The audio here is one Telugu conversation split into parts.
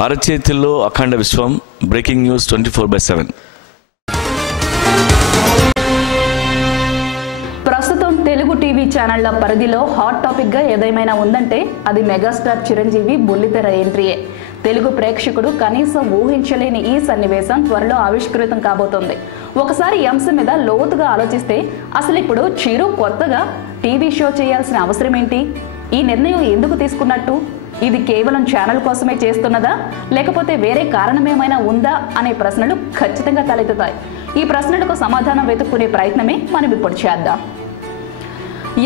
అరచేతిలో అఖండ విశ్వం బ్రేకింగ్ న్యూస్ 24/7. ప్రస్తుతం తెలుగు టీవీ ఛానళ్ల పరిధిలో హాట్ టాపిక్ గా ఏదైనా ఉందంటే అది మెగాస్టార్ చిరంజీవి బుల్లితెర ఎంట్రీయే. తెలుగు ప్రేక్షకుడు కనీసం ఊహించలేని ఈ సన్నివేశం త్వరలో ఆవిష్కృతం కాబోతోంది. ఒకసారి ఈ అంశం మీద లోతుగా ఆలోచిస్తే అసలు ఇప్పుడు చిరు కొత్తగా టీవీ షో చేయాల్సిన అవసరం ఏంటి? ఈ నిర్ణయం ఎందుకు తీసుకున్నట్టు? ఇది కేవలం ఛానల్ కోసమే చేస్తున్నదా, లేకపోతే వేరే కారణమేమైనా ఉందా అనే ప్రశ్నలు ఖచ్చితంగా తలెత్తుతాయి. ఈ ప్రశ్నలకు సమాధానం వెతుక్కునే ప్రయత్నమే మనం ఇప్పుడు చేద్దాం.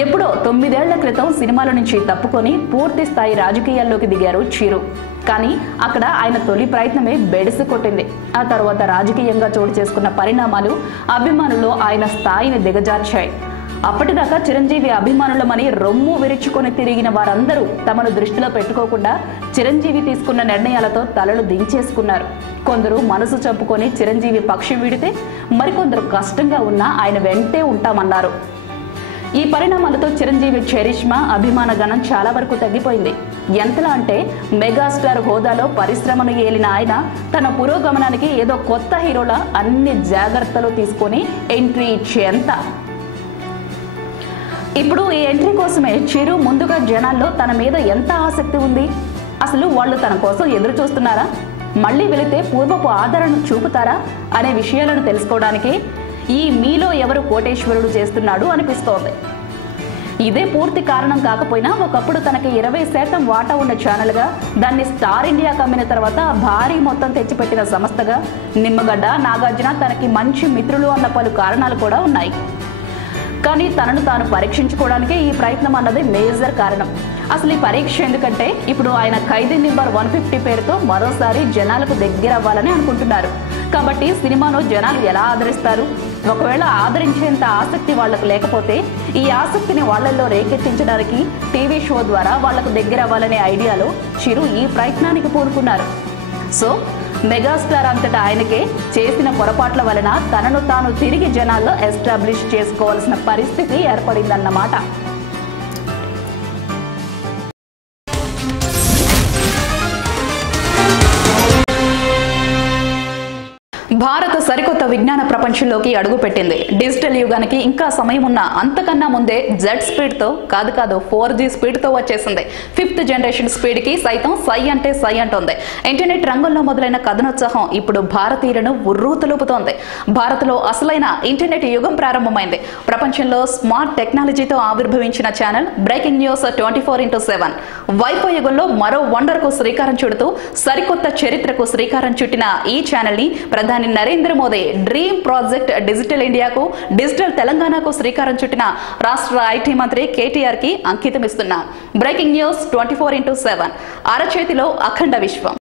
ఎప్పుడో 9 ఏళ్ల క్రితం సినిమాల నుంచి తప్పుకొని పూర్తి స్థాయి రాజకీయాల్లోకి దిగారు చిరు. కానీ అక్కడ ఆయన తొలి ప్రయత్నమే బెడిసి కొట్టింది. ఆ తర్వాత రాజకీయంగా చోటు చేసుకున్న పరిణామాలు అభిమానులు ఆయన స్థాయిని దిగజార్చాయి. అప్పటిదాకా చిరంజీవి అభిమానులమని రొమ్ము విరుచుకొని తిరిగిన వారందరూ తమను దృష్టిలో పెట్టుకోకుండా చిరంజీవి తీసుకున్న నిర్ణయాలతో తలలు దించేసుకున్నారు. కొందరు మనసు చంపుకొని చిరంజీవి పక్షం వీడితే, మరికొందరు కష్టంగా ఉన్నా ఆయన వెంటే ఉంటామన్నారు. ఈ పరిణామాలతో చిరంజీవి చరిష్మా అభిమాన గణం చాలా వరకు తగ్గిపోయింది. ఎంతలా అంటే మెగాస్టార్ హోదాలో పరిశ్రమను ఏలిన ఆయన తన పురోగమనానికి ఏదో కొత్త హీరోలా అన్ని జాగ్రత్తలు తీసుకొని ఎంట్రీ ఇచ్చేంత. ఇప్పుడు ఈ ఎంట్రీ కోసమే చిరు ముందుగా జనాల్లో తన మీద ఎంత ఆసక్తి ఉంది? అసలు వాళ్ళు తన కోసం ఎదురు చూస్తున్నారా? మళ్ళీ వెళితే పూర్వపు ఆదరణ చూపుతారా అనే విషయాలను తెలుసుకోవడానికి ఈ మీలో ఎవరు కోటేశ్వరుడు చేస్తున్నాడు అనిపిస్తోంది. ఇదే పూర్తి కారణం కాకపోయినా ఒకప్పుడు తనకి 20% వాటా ఉన్న ఛానల్గా, దాన్ని స్టార్ ఇండియా కమ్మిన తర్వాత భారీ మొత్తం తెచ్చిపెట్టిన సంస్థగా నిమ్మగడ్డ, నాగార్జున తనకి మంచి మిత్రులు అన్న పలు కారణాలు కూడా ఉన్నాయి. కానీ తనను తాను పరీక్షించుకోవడానికే ఈ ప్రయత్నం అన్నది మేజర్ కారణం. అసలు ఈ పరీక్ష ఎందుకంటే ఇప్పుడు ఆయన ఖైదీ నెంబర్ 150 పేరుతో మరోసారి జనాలకు దగ్గర అవ్వాలని అనుకుంటున్నారు. కాబట్టి సినిమాను జనాలు ఎలా ఆదరిస్తారు? ఒకవేళ ఆదరించేంత ఆసక్తి వాళ్లకు లేకపోతే ఈ ఆసక్తిని వాళ్లలో రేకెత్తించడానికి టీవీ షో ద్వారా వాళ్లకు దగ్గర అవ్వాలనే ఐడియాలో చిరు ఈ ప్రయత్నానికి పూనుకున్నారు. సో మెగాస్టార్ అంతటా ఆయనకే చేసిన పొరపాట్ల వలన తనను తాను తిరిగి జనాల్లో ఎస్టాబ్లిష్ చేసుకోవాల్సిన పరిస్థితి ఏర్పడిందన్నమాట. భారత్ సరికొత్త విజ్ఞాన ప్రపంచంలోకి అడుగుపెట్టింది. డిజిటల్ యుగానికి ఇంకా సమయం ఉన్న అంతకన్నా ముందే జెడ్ స్పీడ్తో కాదు 4G స్పీడ్తో వచ్చేసింది. 5th జనరేషన్ స్పీడ్కి సైతం సై అంటే సై అంటోంది. ఇంటర్నెట్ రంగంలో మొదలైన కథనోత్సాహం ఇప్పుడు భారతీయులను ఉర్రూతలూపుతోంది. భారత్లో అసలైన ఇంటర్నెట్ యుగం ప్రారంభమైంది. ప్రపంచంలో స్మార్ట్ టెక్నాలజీతో ఆవిర్భవించిన ఛానల్ బ్రేకింగ్ న్యూస్ 24/7. వైఫై యుగంలో మరో వండర్కు శ్రీకారం చుడుతూ సరికొత్త చరిత్రకు శ్రీకారం చుట్టిన ఈ ఛానల్ని ప్రధాని Narendra Modi dream project digital ఇండియాకు, డిజిటల్ తెలంగాణకు శ్రీకారం చుట్టిన రాష్ట్ర ఐటీ మంత్రి కేటీఆర్ కి అంకితం ఇస్తున్నారు. బ్రేకింగ్ న్యూస్ 24/7 అరచేతిలో అఖండ విశ్వం.